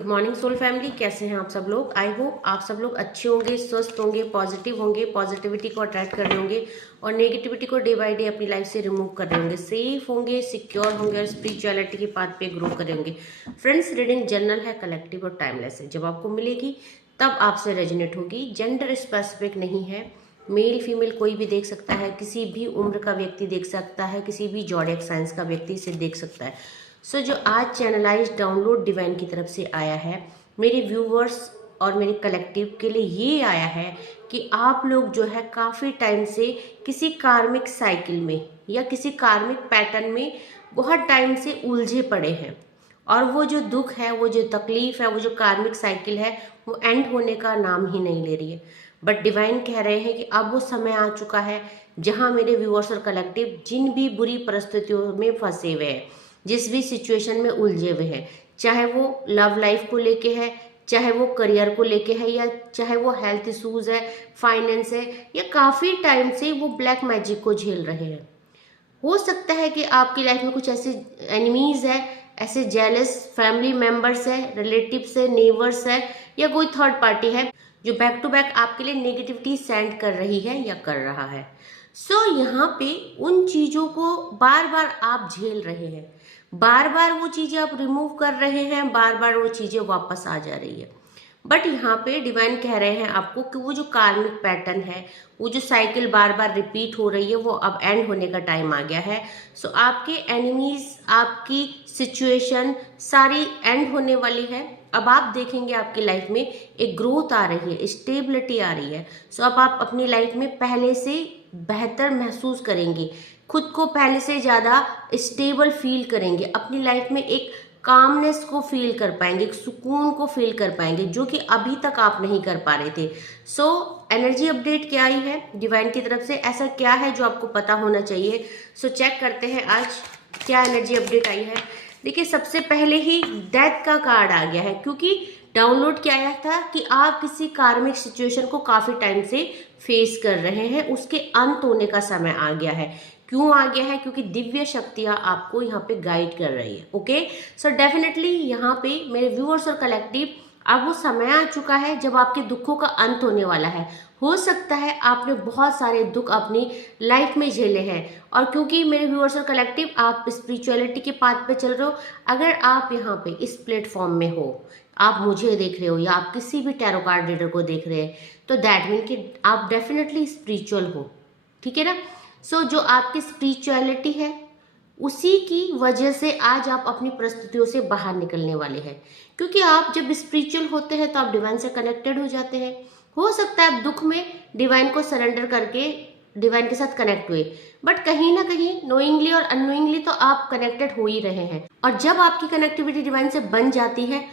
Good morning soul family, कैसे हैं आप सब लोग। आई होप आप सब लोग अच्छे होंगे, स्वस्थ होंगे, पॉजिटिव होंगे, पॉजिटिविटी को अट्रैक्ट कर रहे होंगे और नेगेटिविटी को डे बाय डे अपनी लाइफ से रिमूव कर रहे होंगे, सेफ होंगे, सिक्योर होंगे और स्पिरिचुअलिटी के पाथ पे ग्रो कर रहे होंगे। फ्रेंड्स, रीडिंग जनरल है, कलेक्टिव और टाइमलेस है। जब आपको मिलेगी तब आपसे रेजोनेट होगी। जेंडर स्पेसिफिक नहीं है, मेल फीमेल कोई भी देख सकता है, किसी भी उम्र का व्यक्ति देख सकता है, किसी भी जॉडियक साइंस का व्यक्ति इसे देख सकता है। सो जो आज चैनलाइज डाउनलोड डिवाइन की तरफ से आया है, मेरे व्यूवर्स और मेरे कलेक्टिव के लिए ये आया है कि आप लोग जो है काफ़ी टाइम से किसी कार्मिक साइकिल में या किसी कार्मिक पैटर्न में बहुत टाइम से उलझे पड़े हैं और वो जो दुख है, वो जो तकलीफ है, वो जो कार्मिक साइकिल है, वो एंड होने का नाम ही नहीं ले रही है। बट डिवाइन कह रहे हैं कि अब वो समय आ चुका है जहां मेरे व्यूअर्स और कलेक्टिव जिन भी बुरी परिस्थितियों में फंसे हुए हैं, जिस भी सिचुएशन में उलझे हुए हैं, चाहे वो लव लाइफ को लेके है, चाहे वो करियर को लेके है, या चाहे वो हेल्थ इशूज है, फाइनेंस है, या काफ़ी टाइम से वो ब्लैक मैजिक को झेल रहे हैं। हो सकता है कि आपकी लाइफ में कुछ ऐसे एनिमीज है, ऐसे जेलस फैमिली मेंबर्स है, रिलेटिव्स है, नेबर्स है, या कोई थर्ड पार्टी है जो बैक टू बैक आपके लिए नेगेटिविटी सेंड कर रही है या कर रहा है। सो यहाँ पे उन चीज़ों को बार बार आप झेल रहे हैं, बार बार वो चीज़ें आप रिमूव कर रहे हैं, बार बार वो चीज़ें वापस आ जा रही है। बट यहाँ पे डिवाइन कह रहे हैं आपको कि वो जो कार्मिक पैटर्न है, वो जो साइकिल बार बार रिपीट हो रही है, वो अब एंड होने का टाइम आ गया है। सो आपके एनिमीज, आपकी सिचुएशन सारी एंड होने वाली है। अब आप देखेंगे आपकी लाइफ में एक ग्रोथ आ रही है, स्टेबिलिटी आ रही है। सो अब आप अपनी लाइफ में पहले से बेहतर महसूस करेंगे, खुद को पहले से ज़्यादा स्टेबल फील करेंगे, अपनी लाइफ में एक कामनेस को फील कर पाएंगे, एक सुकून को फील कर पाएंगे, जो कि अभी तक आप नहीं कर पा रहे थे। सो एनर्जी अपडेट क्या आई है डिवाइन की तरफ से, ऐसा क्या है जो आपको पता होना चाहिए। सो चेक करते हैं आज क्या एनर्जी अपडेट आई है। देखिए, सबसे पहले ही डेथ का कार्ड आ गया है, क्योंकि डाउनलोड क्या आया था कि आप किसी कार्मिक सिचुएशन को काफ़ी टाइम से फेस कर रहे हैं, उसके अंत होने का समय आ गया है। क्यों आ गया है? क्योंकि दिव्य शक्तियां आपको यहाँ पे गाइड कर रही है। ओके, सो डेफिनेटली यहाँ पे मेरे व्यूअर्स और कलेक्टिव, अब वो समय आ चुका है जब आपके दुखों का अंत होने वाला है। हो सकता है आपने बहुत सारे दुख अपनी लाइफ में झेले हैं, और क्योंकि मेरे व्यूअर्स और कलेक्टिव आप स्पिरिचुअलिटी के पाथ पे चल रहे हो, अगर आप यहाँ पे इस प्लेटफॉर्म में हो, आप मुझे देख रहे हो या आप किसी भी टैरो कार्ड रीडर को देख रहे हैं, तो दैट मीन कि आप डेफिनेटली स्पिरिचुअल हो। ठीक है ना। सो जो आपकी स्पिरिचुअलिटी है, उसी की वजह से आज आप अपनी परिस्थितियों से बाहर निकलने वाले हैं। क्योंकि आप जब स्पिरिचुअल होते हैं तो आप डिवाइन से कनेक्टेड हो जाते हैं। हो सकता है आप दुख में डिवाइन को सरेंडर करके डिवाइन के साथ कनेक्ट हुए, बट कहीं ना कहीं नोइंगली और अननोइंगली तो आप कनेक्टेड हो ही रहे हैं। और जब आपकी कनेक्टिविटी डिवाइन से बन जाती है,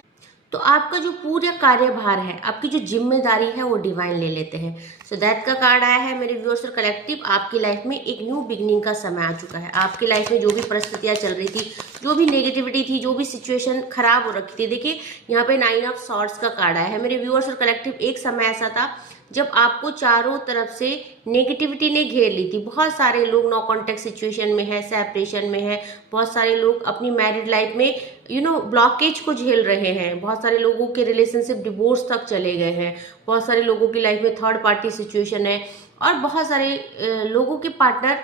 तो आपका जो पूरा कार्यभार है, आपकी जो जिम्मेदारी है, वो डिवाइन ले लेते हैं। सो दैट का कार्ड आया है मेरे व्यूअर्स और कलेक्टिव। आपकी लाइफ में एक न्यू बिगनिंग का समय आ चुका है। आपकी लाइफ में जो भी परिस्थितियां चल रही थी, जो भी नेगेटिविटी थी, जो भी सिचुएशन खराब हो रखी थी, देखिए यहाँ पे 9 ऑफ सॉर्ड्स का कार्ड आया है मेरे व्यूअर्स और कलेक्टिव। एक समय ऐसा था जब आपको चारों तरफ से नेगेटिविटी ने घेर ली थी। बहुत सारे लोग नो कॉन्टेक्ट सिचुएशन में है, सेपरेशन में है, बहुत सारे लोग अपनी मैरिड लाइफ में ब्लॉकेज को झेल रहे हैं, बहुत सारे लोगों के रिलेशनशिप डिवोर्स तक चले गए हैं, बहुत सारे लोगों की लाइफ में थर्ड पार्टी सिचुएशन है, और बहुत सारे लोगों के पार्टनर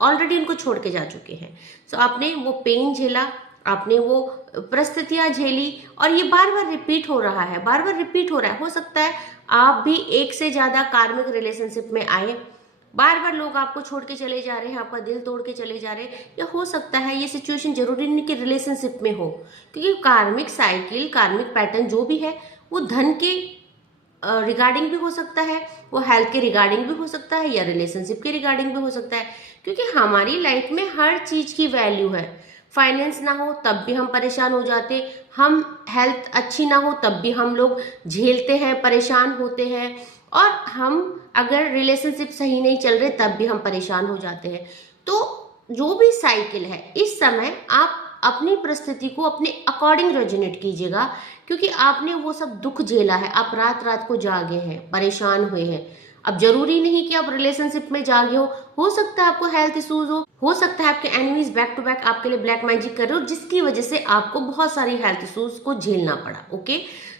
ऑलरेडी इनको छोड़ के जा चुके हैं। सो आपने वो पेन झेला, आपने वो परिस्थितियां झेली, और ये बार बार रिपीट हो रहा है, बार बार रिपीट हो रहा है। हो सकता है आप भी एक से ज्यादा कार्मिक रिलेशनशिप में आए, बार बार लोग आपको छोड़ के चले जा रहे हैं, आपका दिल तोड़ के चले जा रहे हैं, या हो सकता है ये सिचुएशन जरूरी नहीं कि रिलेशनशिप में हो, क्योंकि कार्मिक साइकिल, कार्मिक पैटर्न जो भी है, वो धन के रिगार्डिंग भी हो सकता है, वो हेल्थ के रिगार्डिंग भी हो सकता है, या रिलेशनशिप के रिगार्डिंग भी हो सकता है। क्योंकि हमारी लाइफ में हर चीज की वैल्यू है। फाइनेंस ना हो तब भी हम परेशान हो जाते, हम हेल्थ अच्छी ना हो तब भी हम लोग झेलते हैं, परेशान होते हैं, और हम अगर रिलेशनशिप सही नहीं चल रहे तब भी हम परेशान हो जाते हैं। तो जो भी साइकिल है, इस समय आप अपनी परिस्थिति को अपने अकॉर्डिंग रेजोनेट कीजिएगा, क्योंकि आपने वो सब दुख झेला है, आप रात रात को जागे हैं, परेशान हुए हैं, अब जरूरी नहीं कि आप रिलेशनशिप में जा गए हो सकता है आपको हेल्थ इश्यूज हो सकता है आपके एनिमीज बैक टू बैक आपके लिए ब्लैक मैजिक कर रहे हो, जिसकी वजह से आपको बहुत सारी हेल्थ इश्यूज को झेलना पड़ा। ओके,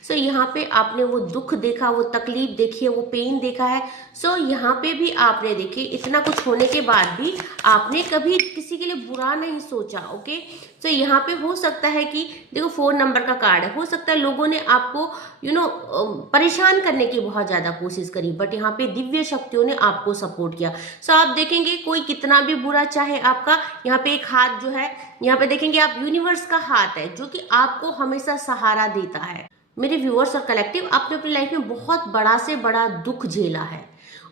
सो यहाँ पे आपने वो दुख देखा, वो तकलीफ देखी है, वो पेन देखा है। सो यहाँ पे भी आपने देखिए इतना कुछ होने के बाद भी आपने कभी किसी के लिए बुरा नहीं सोचा। ओके, सो यहाँ पे हो सकता है कि देखो 4 नंबर का कार्ड है, हो सकता है लोगों ने आपको परेशान करने की बहुत ज्यादा कोशिश करी, बट यहाँ पे दिव्य शक्तियों ने आपको सपोर्ट किया। सो आप देखेंगे कोई कितना भी बुरा चाहे आपका, यहाँ पे एक हाथ जो है, यहाँ पे देखेंगे आप यूनिवर्स का हाथ है जो कि आपको हमेशा सहारा देता है। मेरे व्यूअर्स और कलेक्टिव, आपने अपनी लाइफ में बहुत बड़ा से बड़ा दुख झेला है,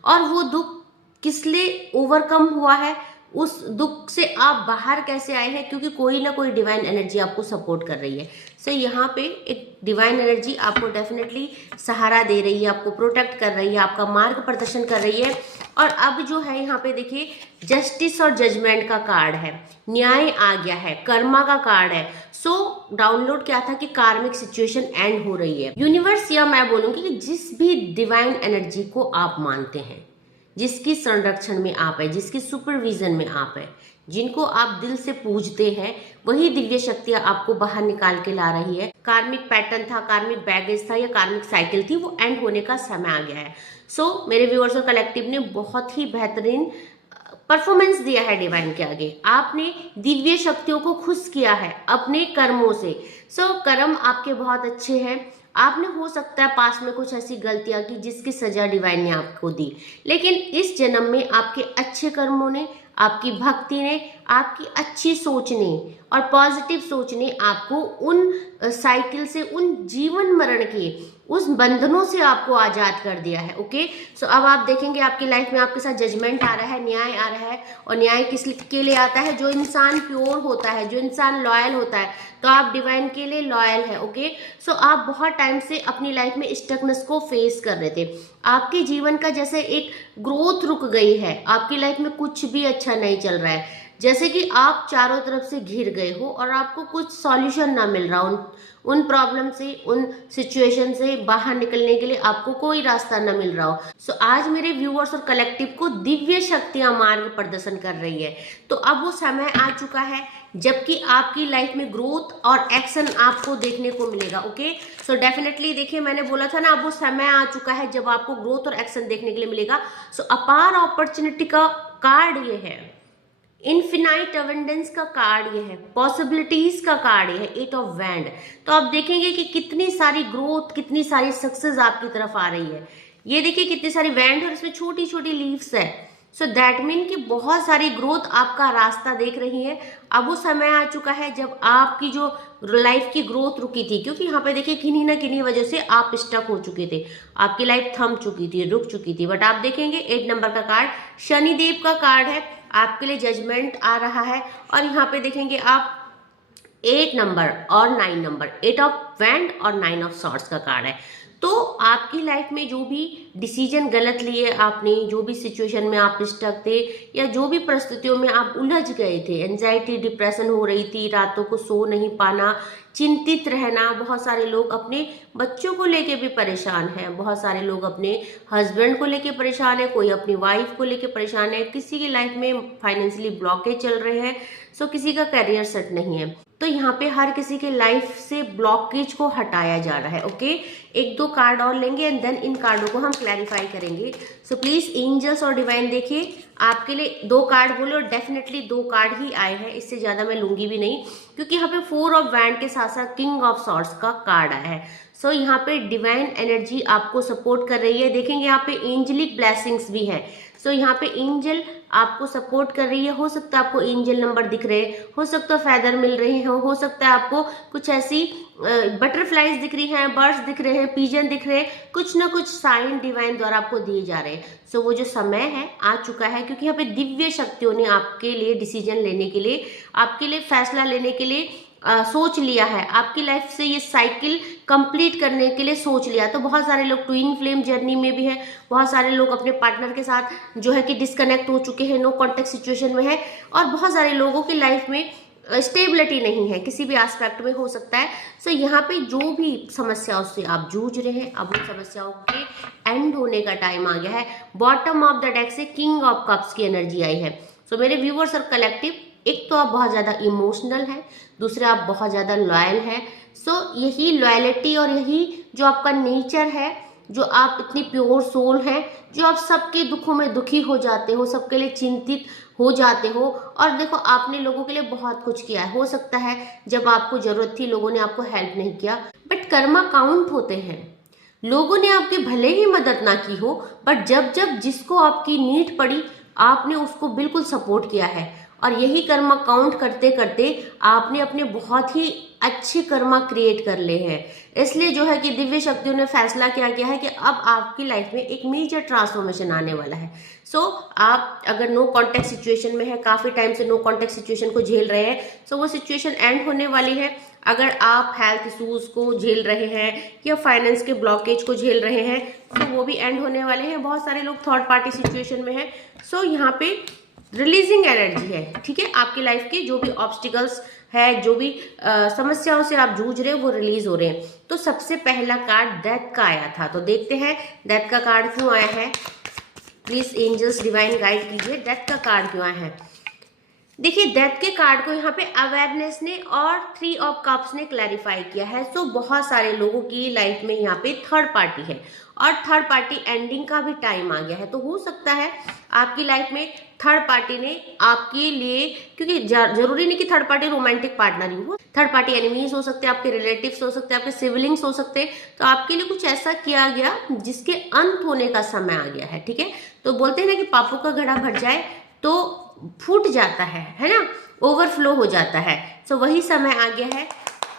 और वो दुख किस लिए ओवरकम हुआ है, उस दुख से आप बाहर कैसे आए हैं, क्योंकि कोई ना कोई डिवाइन एनर्जी आपको सपोर्ट कर रही है। सो यहाँ पे एक डिवाइन एनर्जी आपको डेफिनेटली सहारा दे रही है, आपको प्रोटेक्ट कर रही है, आपका मार्ग प्रदर्शन कर रही है। और अब जो है यहाँ पे देखिए जस्टिस और जजमेंट का कार्ड है, न्याय आ गया है, कर्मा का कार्ड है। सो डाउनलोड क्या था कि कार्मिक सिचुएशन एंड हो रही है। यूनिवर्स, या मैं बोलूंगी कि जिस भी डिवाइन एनर्जी को आप मानते हैं, जिसकी संरक्षण में आप है, जिसकी सुपरविजन में आप है, जिनको आप दिल से पूजते हैं, वही दिव्य शक्तियां आपको बाहर निकाल के ला रही है। कार्मिक पैटर्न था, कार्मिक बैगेज था या कार्मिक साइकिल थी, वो एंड होने का समय आ गया है। सो मेरे व्यूअर्स और कलेक्टिव ने बहुत ही बेहतरीन परफॉर्मेंस दिया है डिवाइन के आगे। आपने दिव्य शक्तियों को खुश किया है अपने कर्मों से। सो कर्म आपके बहुत अच्छे हैं। आपने हो सकता है पास में कुछ ऐसी गलतियां की जिसकी सजा डिवाइन ने आपको दी, लेकिन इस जन्म में आपके अच्छे कर्मों ने, आपकी भक्ति ने, आपकी अच्छी सोच ने और पॉजिटिव सोच ने आपको उन साइकिल से, उन जीवन मरण के उस बंधनों से आपको आजाद कर दिया है। ओके, सो अब आप देखेंगे आपकी लाइफ में आपके साथ जजमेंट आ रहा है, न्याय आ रहा है। और न्याय किस के लिए आता है? जो इंसान प्योर होता है, जो इंसान लॉयल होता है। तो आप डिवाइन के लिए लॉयल है। ओके, सो आप बहुत टाइम से अपनी लाइफ में स्टकनेस को फेस कर रहे थे। आपके जीवन का जैसे एक ग्रोथ रुक गई है, आपकी लाइफ में कुछ भी अच्छा नहीं चल रहा है, जैसे कि आप चारों तरफ से घिर गए हो और आपको कुछ सॉल्यूशन ना मिल रहा, उन प्रॉब्लम से, उन सिचुएशन से बाहर निकलने के लिए आपको कोई रास्ता ना मिल रहा हो। सो आज मेरे व्यूअर्स और कलेक्टिव को दिव्य शक्तियां मार्ग प्रदर्शन कर रही है। तो अब वो समय आ चुका है जबकि आपकी लाइफ में ग्रोथ और एक्शन आपको देखने को मिलेगा। ओके, सो डेफिनेटली देखिए, मैंने बोला था ना, अब वो समय आ चुका है जब आपको ग्रोथ और एक्शन देखने के लिए मिलेगा। सो अपार अपॉर्चुनिटी का कार्ड ये है, इनफिनाइट अवेंडेंस का कार्ड ये है, पॉसिबिलिटीज का कार्ड ये है, 8 ऑफ वैंड। तो आप देखेंगे कि कितनी सारी ग्रोथ, कितनी सारी सक्सेस आपकी तरफ आ रही है। ये देखिए कितनी सारी वैंड और इसमें छोटी छोटी लीव्स है। सो दैट मीन कि बहुत सारी ग्रोथ आपका रास्ता देख रही है। अब वो समय आ चुका है जब आपकी जो लाइफ की ग्रोथ रुकी थी, क्योंकि यहाँ पे देखिए किन्हीं ना किन्हीं वजह से आप स्टक हो चुके थे, आपकी लाइफ थम चुकी थी, रुक चुकी थी। बट आप देखेंगे 8 नंबर का कार्ड शनिदेव का कार्ड है, आपके लिए जजमेंट आ रहा है। और यहाँ पे देखेंगे आप 8 नंबर और 9 नंबर, 8 ऑफ वैंड और 9 ऑफ सॉर्ड्स का कार्ड है। तो आपकी लाइफ में जो भी डिसीजन गलत लिए आपने, जो भी सिचुएशन में आप स्टक थे या जो भी परिस्थितियों में आप उलझ गए थे, एंजाइटी, डिप्रेशन हो रही थी, रातों को सो नहीं पाना, चिंतित रहना, बहुत सारे लोग अपने बच्चों को लेके भी परेशान हैं, बहुत सारे लोग अपने हस्बैंड को लेके परेशान है, कोई अपनी वाइफ को लेके परेशान है, किसी की लाइफ में फाइनेंशियली ब्लॉकेज चल रहे हैं, सो किसी का करियर सेट नहीं है। तो यहाँ पे हर किसी के लाइफ से ब्लॉकेज को हटाया जा रहा है। ओके, 1-2 कार्ड और लेंगे एंड देन इन कार्डों को हम क्लैरिफाई करेंगे। सो प्लीज एंजल्स और डिवाइन देखिए, आपके लिए 2 कार्ड बोले और डेफिनेटली 2 कार्ड ही आए हैं, इससे ज्यादा मैं लूंगी भी नहीं, क्योंकि यहाँ पे 4 ऑफ वैंड के साथ साथ किंग ऑफ सॉर्ड्स का कार्ड आया है। सो यहाँ पे डिवाइन एनर्जी आपको सपोर्ट कर रही है। देखेंगे यहाँ पे एंजलिक ब्लेसिंग्स भी है। सो यहाँ पे एंजल आपको सपोर्ट कर रही है। हो सकता है आपको एंजल नंबर दिख रहे, हो सकता है फेदर मिल रहे हैं, हो सकता है आपको कुछ ऐसी बटरफ्लाइज दिख रही हैं, बर्ड्स दिख रहे हैं, पीजन दिख रहे हैं, कुछ ना कुछ साइन डिवाइन द्वारा आपको दिए जा रहे हैं। सो वो जो समय है आ चुका है, क्योंकि यहाँ पे दिव्य शक्तियों ने आपके लिए डिसीजन लेने के लिए, आपके लिए फैसला लेने के लिए सोच लिया है, आपकी लाइफ से ये साइकिल कंप्लीट करने के लिए सोच लिया। तो बहुत सारे लोग ट्विन फ्लेम जर्नी में भी है, बहुत सारे लोग अपने पार्टनर के साथ जो है कि डिस्कनेक्ट हो चुके हैं, नो कॉन्टेक्ट सिचुएशन में है, और बहुत सारे लोगों की लाइफ में स्टेबिलिटी नहीं है, किसी भी एस्पेक्ट में हो सकता है। सो यहाँ पे जो भी समस्याओं से आप जूझ रहे हैं, अब उन समस्याओं के एंड होने का टाइम आ गया है। बॉटम ऑफ द डेक से किंग ऑफ कप्स की एनर्जी आई है। सो मेरे व्यूअर्स और कलेक्टिव, एक तो आप बहुत ज़्यादा इमोशनल हैं, दूसरे आप बहुत ज़्यादा लॉयल हैं। सो यही लॉयलिटी और यही जो आपका नेचर है, जो आप इतनी प्योर सोल हैं, जो आप सबके दुखों में दुखी हो जाते हो, सबके लिए चिंतित हो जाते हो। और देखो, आपने लोगों के लिए बहुत कुछ किया है। हो सकता है जब आपको जरूरत थी लोगों ने आपको हेल्प नहीं किया, बट कर्मा काउंट होते हैं। लोगों ने आपके भले ही मदद ना की हो, बट जब जब जिसको आपकी नीड पड़ी आपने उसको बिल्कुल सपोर्ट किया है। और यही कर्मा काउंट करते करते आपने अपने बहुत ही अच्छे कर्मा क्रिएट कर ले हैं। इसलिए जो है कि दिव्य शक्तियों ने फैसला क्या किया है कि अब आपकी लाइफ में एक मेजर ट्रांसफॉर्मेशन आने वाला है। सो आप अगर नो कॉन्टेक्ट सिचुएशन में है, काफी टाइम से नो कॉन्टेक्ट सिचुएशन को झेल रहे हैं, सो वो सिचुएशन एंड होने वाली है। अगर आप हेल्थ इशूज को झेल रहे हैं या फाइनेंस के ब्लॉकेज को झेल रहे हैं, तो वो भी एंड होने वाले हैं। बहुत सारे लोग थर्ड पार्टी सिचुएशन में है। सो यहाँ पे रिलीजिंग एनर्जी है, ठीक है। आपकी लाइफ के जो भी ऑब्स्टिकल्स है, जो भी समस्याओं से आप जूझ रहे हो, वो रिलीज हो रहे हैं। तो सबसे पहला कार्ड डेथ का आया था, तो देखते हैं डेथ का कार्ड क्यों आया है। प्लीज एंजल्स डिवाइन गाइड कीजिए, डेथ का कार्ड क्यों आया है। देखिए, डेथ के कार्ड को यहाँ पे अवेयरनेस ने और 3 ऑफ कप्स ने क्लैरिफाई किया है। सो बहुत सारे लोगों की लाइफ में यहाँ पे थर्ड पार्टी है और थर्ड पार्टी एंडिंग का भी टाइम आ गया है। तो हो सकता है आपकी लाइफ में थर्ड पार्टी ने आपके लिए, क्योंकि जरूरी नहीं कि थर्ड पार्टी रोमांटिक पार्टनर ही हो, थर्ड पार्टी एनिमीज हो सकते हैं, आपके रिलेटिव्स हो सकते हैं, आपके सिबलिंग्स हो सकते हैं। तो आपके लिए कुछ ऐसा किया गया जिसके अंत होने का समय आ गया है, ठीक है। तो बोलते हैं ना कि पापों का घड़ा भर जाए तो फूट जाता है ना, ओवरफ्लो हो जाता है। सो वही समय आ गया है।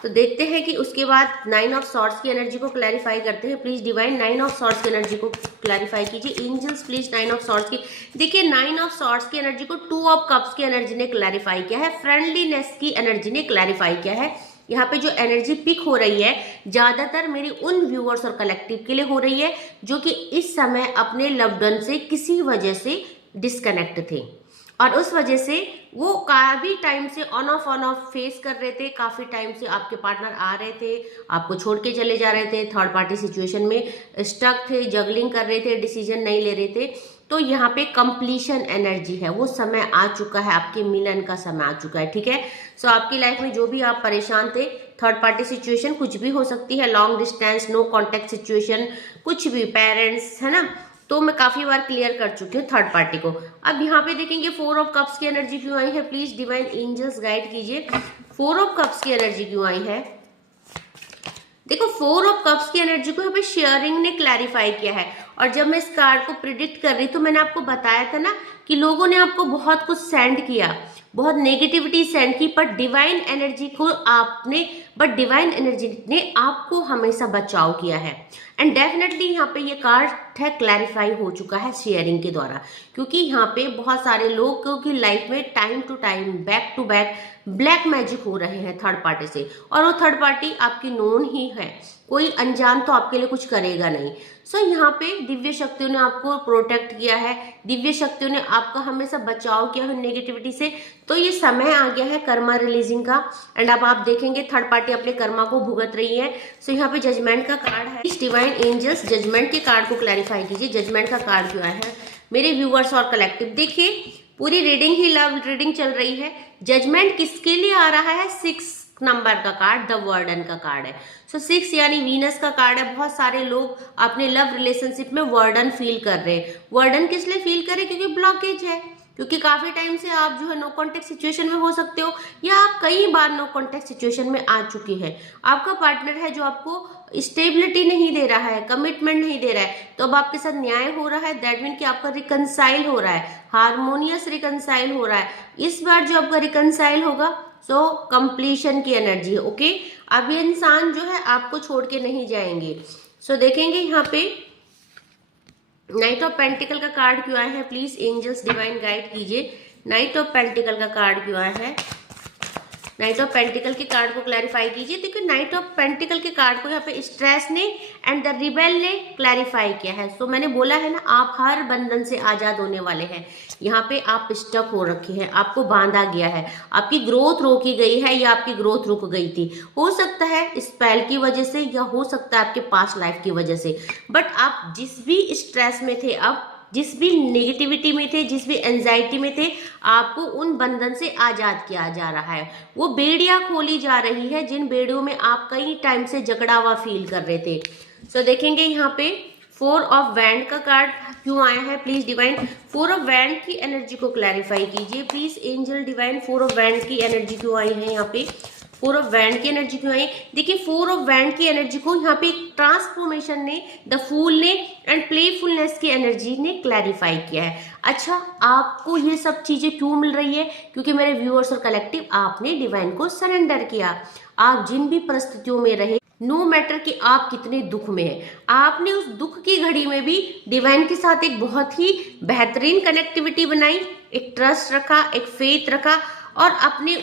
तो देखते हैं कि उसके बाद 9 ऑफ सॉर्ड्स की एनर्जी को क्लैरिफाई करते हैं। प्लीज डिवाइन 9 ऑफ सॉर्ड्स की एनर्जी को क्लैरिफाई कीजिए। एंजल्स प्लीज 9 ऑफ सॉर्ड्स की, देखिए 9 ऑफ सॉर्ड्स की एनर्जी को 2 ऑफ कप्स की एनर्जी ने क्लैरिफाई किया है, फ्रेंडलीनेस की एनर्जी ने क्लैरिफाई किया है। यहाँ पे जो एनर्जी पिक हो रही है ज्यादातर मेरी उन व्यूअर्स और कलेक्टिव के लिए हो रही है जो कि इस समय अपने लव्ड वन से किसी वजह से डिस्कनेक्ट थे और उस वजह से वो काफी टाइम से ऑन ऑफ फेस कर रहे थे। काफी टाइम से आपके पार्टनर आ रहे थे, आपको छोड़ के चले जा रहे थे, थर्ड पार्टी सिचुएशन में स्टक थे, जगलिंग कर रहे थे, डिसीजन नहीं ले रहे थे। तो यहाँ पे कंप्लीशन एनर्जी है, वो समय आ चुका है, आपके मिलन का समय आ चुका है, ठीक है। सो आपकी लाइफ में जो भी आप परेशान थे, थर्ड पार्टी सिचुएशन कुछ भी हो सकती है, long distance, no contact situation, कुछ भी, पेरेंट्स, है ना, तो मैं काफी बार क्लियर कर चुकी हूँ थर्ड पार्टी को। अब यहाँ पे देखेंगे 4 ऑफ कप्स की एनर्जी क्यों आई है। प्लीज डिवाइन एंजल्स गाइड कीजिए, 4 ऑफ कप्स की एनर्जी क्यों आई है। देखो, 4 ऑफ कप्स की एनर्जी को यहाँ पे शेयरिंग ने क्लैरिफाई किया है। और जब मैं इस कार्ड को प्रिडिक्ट कर रही तो मैंने आपको बताया था ना कि लोगों ने आपको बहुत कुछ सेंड किया, बहुत नेगेटिविटी सेंड की, बट डिवाइन एनर्जी ने आपको हमेशा बचाव किया है। एंड डेफिनेटली यहाँ पे ये कार्ड है क्लैरिफाई हो चुका है शेयरिंग के द्वारा, क्योंकि यहाँ पे बहुत सारे लोगों की लाइफ में time to time, back to back black magic हो रहे हैं थर्ड पार्टी से, और वो थर्ड पार्टी आपकी नोन ही है, कोई अनजान तो आपके लिए कुछ करेगा नहीं। सो यहाँ पे दिव्य शक्तियों ने आपको प्रोटेक्ट किया है, दिव्य शक्तियों ने आपका हमेशा बचाव किया है नेगेटिविटी से। तो ये समय आ गया है कर्मा रिलीजिंग का। एंड अब आप देखेंगे थर्ड पार्टी अपने कर्मा को भुगत रही है। सो यहाँ पे जजमेंट का कार्ड है। डिवाइन एंजल्स जजमेंट के कार्ड को क्लैरिफाई कीजिए, जजमेंट का कार्ड क्यों आया है मेरे व्यूअर्स और कलेक्टिव। देखिए, पूरी रीडिंग ही लव रीडिंग चल रही है। जजमेंट किसके लिए आ रहा है? 6 नंबर का कार्ड, द वर्डन का कार्ड है। सो 6 यानी वीनस का कार्ड है। बहुत सारे लोग अपने लव रिलेशनशिप में वर्डन फील कर रहे हैं। वर्डन किस लिए फील कर रहे हैं? क्योंकि ब्लॉकेज है, क्योंकि काफी टाइम से आप जो है नो कॉन्टेक्ट सिचुएशन में हो सकते हो, या आप कई बार नो कॉन्टेक्ट सिचुएशन में आ चुके हैं। आपका पार्टनर है जो आपको स्टेबिलिटी नहीं दे रहा है, कमिटमेंट नहीं दे रहा है, तो अब आपके साथ न्याय हो रहा है। दैट मीन कि आपका रिकंसाइल हो रहा है, हार्मोनियस रिकंसाइल हो रहा है। इस बार जो आपका रिकंसाइल होगा सो कंप्लीशन की एनर्जी है। ओके, अब ये इंसान जो है आपको छोड़ के नहीं जाएंगे। सो देखेंगे यहाँ पे नाइट ऑफ पेंटिकल का कार्ड क्यों आया है। प्लीज एंजल्स डिवाइन गाइड कीजिए, नाइट ऑफ पेंटिकल का कार्ड क्यों आया है। नाइट ऑफ पेंटिकल के कार्ड को क्लैरिफाई कीजिए। देखिए नाइट ऑफ पेंटिकल के कार्ड को यहाँ पे स्ट्रेस ने एंड द रिबेल ने क्लैरिफाई किया है। सो मैंने बोला है ना, आप हर बंधन से आजाद होने वाले हैं। यहाँ पे आप स्टक हो रखे हैं, आपको बांधा गया है, आपकी ग्रोथ रोकी गई है या आपकी ग्रोथ रुक गई थी। हो सकता है स्पेल की वजह से या हो सकता है आपके पास्ट लाइफ की वजह से, बट आप जिस भी स्ट्रेस में थे, अब जिस भी नेगेटिविटी में थे, जिस भी एंजाइटी में थे, आपको उन बंधन से आजाद किया जा रहा है। वो बेड़ियां खोली जा रही है जिन बेड़ियों में आप कई टाइम से जकड़ा हुआ फील कर रहे थे। सो देखेंगे यहाँ पे 4 ऑफ वैंड का कार्ड क्यों आया है। प्लीज डिवाइन 4 ऑफ वैंड की एनर्जी को क्लैरिफाई कीजिए। Please angel divine 4 of wand की एनर्जी क्यों आई है यहाँ पे, 4 ऑफ वैंड की एनर्जी क्यों आई। देखिए 4 ऑफ वैंड की एनर्जी को यहाँ पे ट्रांसफॉर्मेशन ने, द फूल ने एंड प्लेफुलनेस की एनर्जी ने क्लैरिफाई किया है। अच्छा, आपको ये सब चीजें क्यों मिल रही है, क्योंकि मेरे व्यूअर्स और कलेक्टिव, आपने डिवाइन को सरेंडर किया। आप जिन भी परिस्थितियों में रहे, नो मैटर कि आप कितने दुख में हैं, आपने उस दुख की घड़ी में भी डिवाइन के साथ एक बहुत ही बेहतरीन कनेक्टिविटी बनाई, एक ट्रस्ट रखा, एक फेथ रखा, और अपने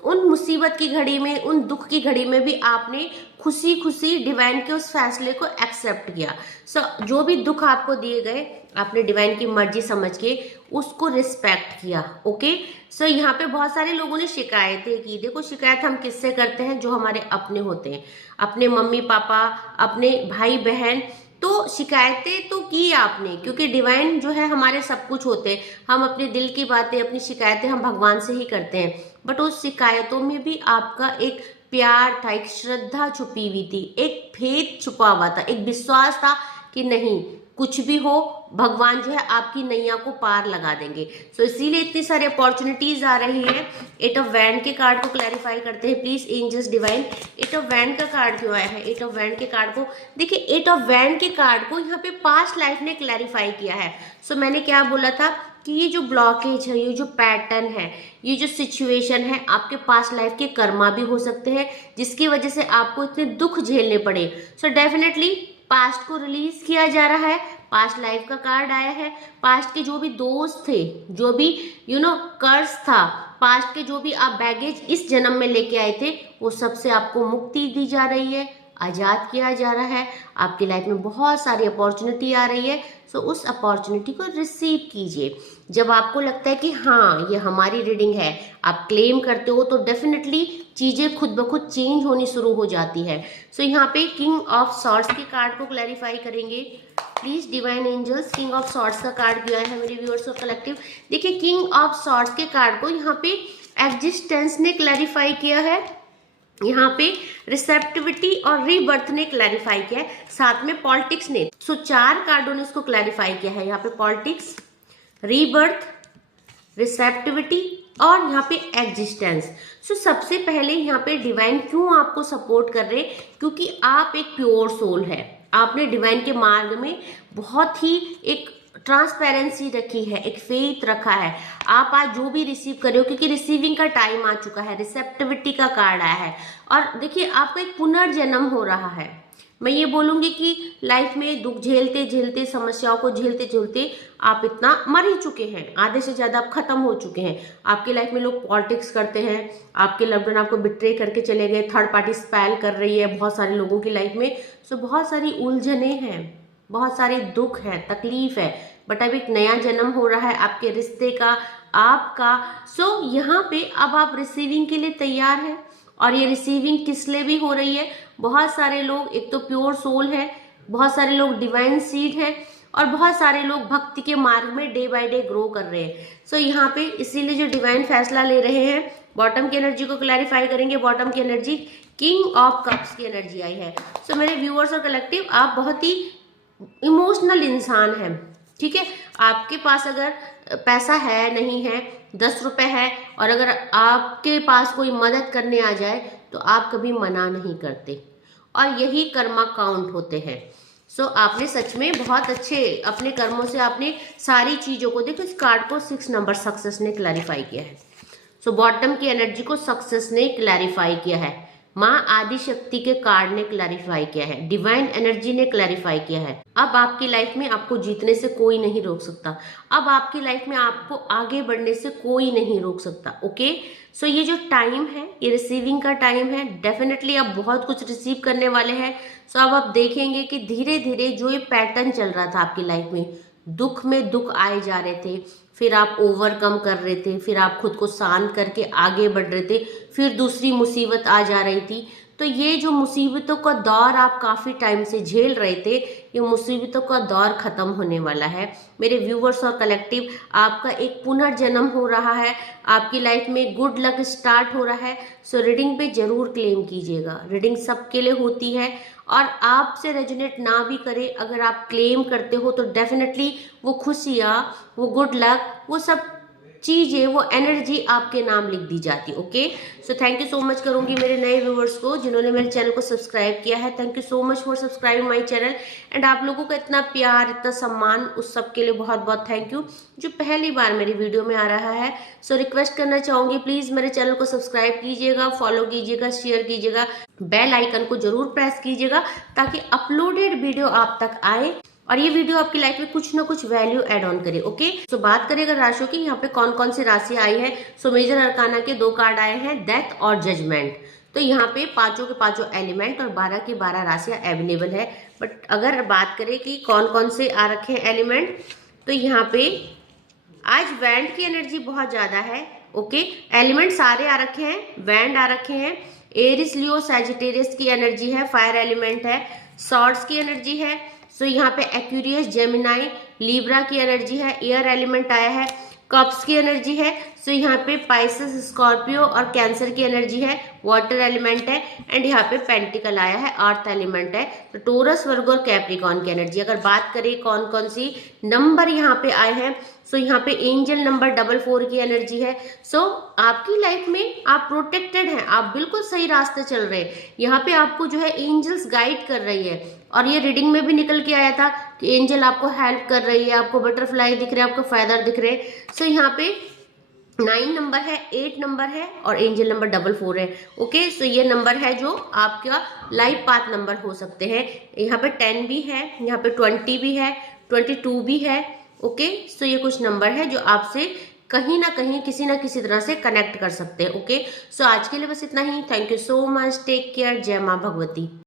उन मुसीबत की घड़ी में, उन दुख की घड़ी में भी आपने खुशी खुशी डिवाइन के उस फैसले को एक्सेप्ट किया। सो जो भी दुख आपको दिए गए, आपने डिवाइन की मर्जी समझ के उसको रिस्पेक्ट किया। ओके, सो यहाँ पे बहुत सारे लोगों ने शिकायतें की। देखो शिकायत हम किससे करते हैं, जो हमारे अपने होते हैं, अपने मम्मी पापा, अपने भाई बहन। तो शिकायतें तो की आपने, क्योंकि डिवाइन जो है हमारे सब कुछ होते हैं। हम अपने दिल की बातें, अपनी शिकायतें हम भगवान से ही करते हैं, बट उस शिकायतों में भी आपका एक प्यार था, एक श्रद्धा छुपी हुई थी, एक फेथ छुपा हुआ था, एक विश्वास था कि नहीं, कुछ भी हो भगवान जो है आपकी नैया को पार लगा देंगे। सो इसीलिए इतनी सारी अपॉर्चुनिटीज आ रही है। 8 ऑफ वैंड के कार्ड को क्लैरिफाई करते हैं please angels divine. 8 of wand का कार्ड क्यों आया है। 8 ऑफ वैंड के कार्ड को देखिए, 8 ऑफ वैंड के कार्ड को यहाँ पे पास्ट लाइफ ने क्लैरिफाई किया है। सो मैंने क्या बोला था कि ये जो ब्लॉकेज है, ये जो पैटर्न है, ये जो सिचुएशन है, आपके पास्ट लाइफ के कर्मा भी हो सकते हैं, जिसकी वजह से आपको इतने दुख झेलने पड़े। सो डेफिनेटली पास्ट को रिलीज किया जा रहा है। पास्ट लाइफ का कार्ड आया है। पास्ट के जो भी दोस्त थे, जो भी कर्स था, पास्ट के जो भी आप बैगेज इस जन्म में लेके आए थे, वो सबसे आपको मुक्ति दी जा रही है, आजाद किया जा रहा है। आपकी लाइफ में बहुत सारी अपॉर्चुनिटी आ रही है। सो उस अपॉर्चुनिटी को रिसीव कीजिए। जब आपको लगता है कि हाँ ये हमारी रीडिंग है, आप क्लेम करते हो, तो डेफिनेटली चीजें खुद ब खुद चेंज होनी शुरू हो जाती है। सो यहाँ पे किंग ऑफ सॉर्ड्स के कार्ड को क्लैरिफाई करेंगे please divine angels. King of swords का कार्ड भी आया है मेरे व्यूअर्स और कलेक्टिव। देखिए किंग ऑफ सॉर्ड्स के कार्ड को यहाँ पे एग्जिस्टेंस ने क्लैरिफाई किया है, यहाँ पे रिसेप्टिविटी और रीबर्थ ने क्लैरिफाई किया है, साथ में पॉलिटिक्स ने। सो 4 कार्डों ने इसको क्लैरिफाई किया है। यहाँ पे पॉलिटिक्स, रीबर्थ, रिसेप्टिविटी और यहाँ पे एग्जिस्टेंस। सो सबसे पहले यहाँ पे डिवाइन क्यों आपको सपोर्ट कर रहे हैं, क्योंकि आप एक प्योर सोल है। आपने डिवाइन के मार्ग में बहुत ही एक ट्रांसपेरेंसी रखी है, एक फेथ रखा है। आप आज जो भी रिसीव कर रहे हो, क्योंकि रिसीविंग का टाइम आ चुका है, रिसेप्टिविटी का कार्ड आया है, और देखिए आपका एक पुनर्जन्म हो रहा है। मैं ये बोलूंगी कि लाइफ में दुख झेलते झेलते, समस्याओं को झेलते झेलते आप इतना मर ही चुके हैं, आधे से ज्यादा आप खत्म हो चुके हैं। आपके लाइफ में लोग पॉलिटिक्स करते हैं, आपके लव्ड वन आपको बिट्रे करके चले गए, थर्ड पार्टी स्पेल कर रही है बहुत सारे लोगों की लाइफ में। सो बहुत सारी उलझने हैं, बहुत सारे दुख है, तकलीफ है, बट अब एक नया जन्म हो रहा है आपके रिश्ते का, आपका। सो यहाँ पे अब आप रिसीविंग के लिए तैयार हैं, और ये रिसीविंग किस लिए भी हो रही है। बहुत सारे लोग एक तो प्योर सोल है, बहुत सारे लोग डिवाइन सीड है, और बहुत सारे लोग भक्ति के मार्ग में डे बाय डे ग्रो कर रहे हैं। सो यहाँ पे इसीलिए जो डिवाइन फैसला ले रहे हैं, बॉटम की एनर्जी को क्लैरिफाई करेंगे। बॉटम की एनर्जी किंग ऑफ कप्स की एनर्जी आई है। सो मेरे व्यूअर्स और कलेक्टिव, आप बहुत ही इमोशनल इंसान हैं, ठीक है। आपके पास अगर पैसा है, नहीं है, 10 रुपए है, और अगर आपके पास कोई मदद करने आ जाए तो आप कभी मना नहीं करते, और यही कर्मा काउंट होते हैं। सो आपने सच में बहुत अच्छे अपने कर्मों से आपने सारी चीजों को, देखो इस कार्ड को 6 नंबर सक्सेस ने क्लैरिफाई किया है। सो बॉटम की एनर्जी को सक्सेस ने क्लैरिफाई किया है। माँ आदि शक्ति के कार्ड ने क्लैरिफाई किया है, डिवाइन एनर्जी ने क्लैरिफाई किया है। अब आपकी लाइफ में आपको जीतने से कोई नहीं रोक सकता। अब आपकी लाइफ में आपको आगे बढ़ने से कोई नहीं रोक सकता। ओके, सो ये जो टाइम है ये रिसीविंग का टाइम है। डेफिनेटली आप बहुत कुछ रिसीव करने वाले हैं। सो अब आप देखेंगे कि धीरे धीरे जो ये पैटर्न चल रहा था आपकी लाइफ में, दुख में दुख आए जा रहे थे, फिर आप ओवरकम कर रहे थे, फिर आप खुद को शांत करके आगे बढ़ रहे थे, फिर दूसरी मुसीबत आ जा रही थी। तो ये जो मुसीबतों का दौर आप काफ़ी टाइम से झेल रहे थे, ये मुसीबतों का दौर ख़त्म होने वाला है। मेरे व्यूवर्स और कलेक्टिव, आपका एक पुनर्जन्म हो रहा है, आपकी लाइफ में गुड लक स्टार्ट हो रहा है। सो रीडिंग पे ज़रूर क्लेम कीजिएगा। रीडिंग सबके लिए होती है और आपसे रेजोनेट ना भी करे, अगर आप क्लेम करते हो तो डेफिनेटली वो खुशियाँ, वो गुड लक, वो सब चीजें, वो एनर्जी आपके नाम लिख दी जाती। Okay, so thank you so much करूंगी मेरे नए व्यूवर्स को जिन्होंने मेरे चैनल को सब्सक्राइब किया है। Thank you so much for subscribing my channel. And आप लोगों का इतना प्यार, इतना सम्मान, उस सब के लिए बहुत बहुत थैंक यू। जो पहली बार मेरी वीडियो में आ रहा है, सो रिक्वेस्ट करना चाहूंगी, प्लीज मेरे चैनल को सब्सक्राइब कीजिएगा, फॉलो कीजिएगा, शेयर कीजिएगा, बेल आइकन को जरूर प्रेस कीजिएगा ताकि अपलोडेड वीडियो आप तक आए और ये वीडियो आपकी लाइफ में कुछ ना कुछ वैल्यू एड ऑन करे। ओके, सो बात करें अगर राशियों की, यहाँ पे कौन कौन सी राशि आई है। सो मेजर अरकाना के 2 कार्ड आए हैं, डेथ और जजमेंट। तो यहाँ पे पांचों के पांचों एलिमेंट और 12 की 12 राशियां अवेलेबल है। बट अगर बात करें कि कौन कौन से आ रखे हैं एलिमेंट, तो यहाँ पे आज वैंड की एनर्जी बहुत ज्यादा है। ओके, एलिमेंट सारे आ रखे हैं, वैंड आ रखे हैं, एरिस लियो सैजिटेरियस की एनर्जी है, फायर एलिमेंट है, सॉर्ड्स की एनर्जी है। सो यहाँ पे एक्यूरियस, जेमिनाई, लिब्रा की एनर्जी है, एयर एलिमेंट आया है, कप्स की एनर्जी है। सो यहाँ पे पाइसेस, स्कॉर्पियो और कैंसर की एनर्जी है, वाटर एलिमेंट है। एंड यहाँ पे पेंटिकल आया है, अर्थ एलिमेंट है। तो टोरस, वर्गो और कैप्रिकॉन की एनर्जी। अगर बात करें कौन कौन सी नंबर यहाँ पे आए हैं, सो यहाँ पे एंजल नंबर 44 की एनर्जी है। सो आपकी लाइफ में आप प्रोटेक्टेड हैं, आप बिल्कुल सही रास्ते चल रहे हैं। यहाँ पे आपको जो है एंजल्स गाइड कर रही है और ये रीडिंग में भी निकल के आया था कि एंजल आपको हेल्प कर रही है, आपको बटरफ्लाई दिख रहे हैं, आपको फेदर दिख रहे हैं। सो यहाँ पे 9 नंबर है, 8 नंबर है और एंजल नंबर 44 है। ओके, सो ये नंबर है जो आपका लाइफ पाथ नंबर हो सकते हैं। यहाँ पे 10 भी है, यहाँ पे 20 भी है, 22 भी है। ओके, सो ये कुछ नंबर है जो आपसे कहीं ना कहीं किसी ना किसी तरह से कनेक्ट कर सकते हैं। ओके, सो आज के लिए बस इतना ही। Thank you so much, take care, जय माँ भगवती।